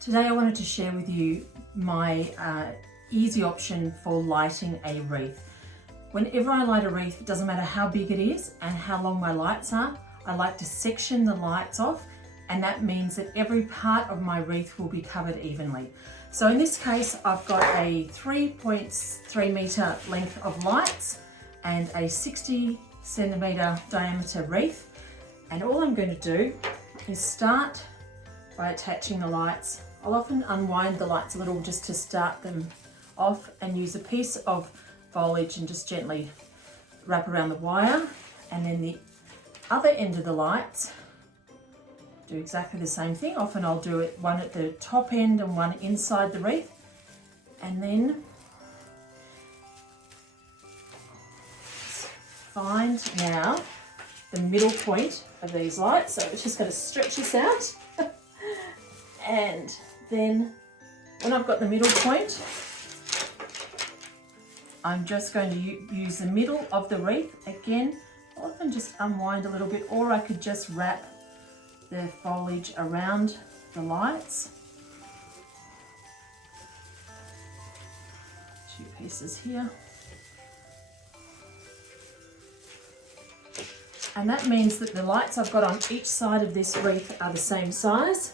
Today I wanted to share with you my easy option for lighting a wreath. Whenever I light a wreath, it doesn't matter how big it is and how long my lights are, I like to section the lights off, and that means that every part of my wreath will be covered evenly. So in this case, I've got a 3.3 meter length of lights and a 60 centimeter diameter wreath. And all I'm going to do is start by attaching the lights. I'll often unwind the lights a little just to start them off and use a piece of foliage and just gently wrap around the wire. And then the other end of the lights, do exactly the same thing. Often I'll do it one at the top end and one inside the wreath. And then find now the middle point of these lights. So we're just going to stretch this out. And then when I've got the middle point, I'm just going to use the middle of the wreath. Again, I often just unwind a little bit, or I could just wrap the foliage around the lights. Two pieces here. And that means that the lights I've got on each side of this wreath are the same size.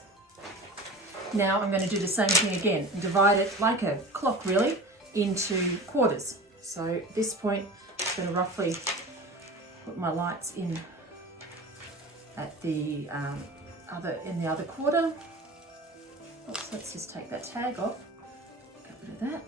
Now I'm going to do the same thing again and divide it like a clock really into quarters. So at this point I'm going to roughly put my lights in at the other quarter. Oops, let's just take that tag off. Get rid of that.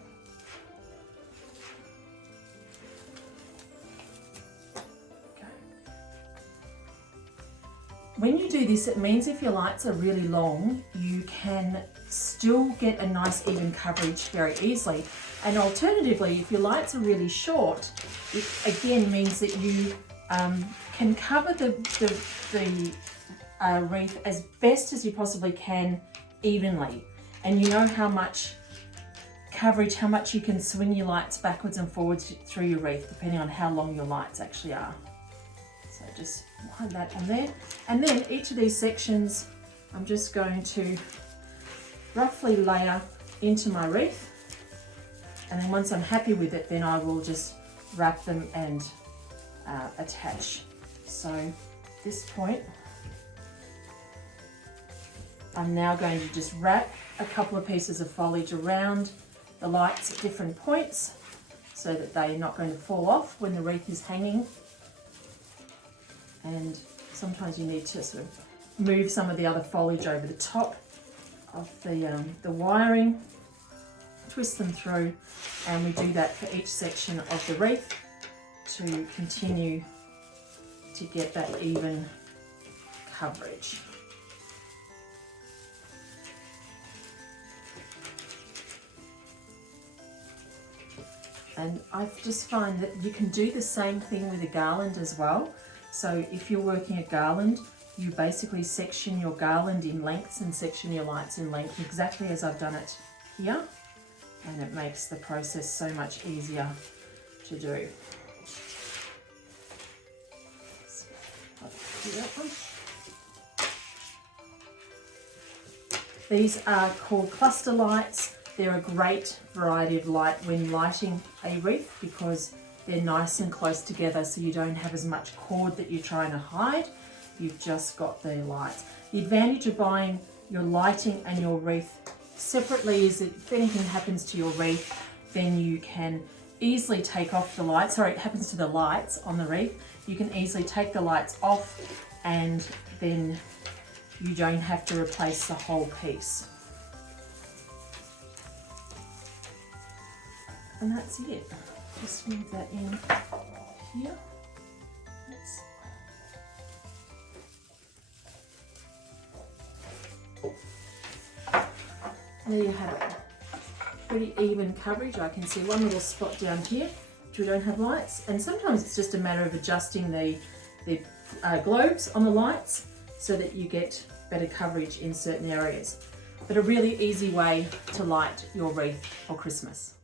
When you do this, it means if your lights are really long, you can still get a nice even coverage very easily. And alternatively, if your lights are really short, it again means that you can cover the wreath as best as you possibly can evenly. And you know how much coverage, how much you can swing your lights backwards and forwards through your wreath, depending on how long your lights actually are. So just line that on there. And then each of these sections, I'm just going to roughly layer into my wreath. And then once I'm happy with it, then I will just wrap them and attach. So at this point, I'm now going to just wrap a couple of pieces of foliage around the lights at different points so that they're not going to fall off when the wreath is hanging. And sometimes you need to sort of move some of the other foliage over the top of the wiring, twist them through, and we do that for each section of the wreath to continue to get that even coverage. And I just find that you can do the same thing with a garland as well. So if you're working a garland, you basically section your garland in lengths and section your lights in length, exactly as I've done it here. And it makes the process so much easier to do. These are called cluster lights. They're a great variety of light when lighting a wreath because they're nice and close together, so you don't have as much cord that you're trying to hide. You've just got the lights. The advantage of buying your lighting and your wreath separately is that if anything happens to your wreath, then you can easily take off the lights. Sorry, it happens to the lights on the wreath. You can easily take the lights off and then you don't have to replace the whole piece. And that's it. Just move that in here. There you have it. Pretty even coverage. I can see one little spot down here which we don't have lights, and sometimes it's just a matter of adjusting the globes on the lights so that you get better coverage in certain areas. But a really easy way to light your wreath for Christmas.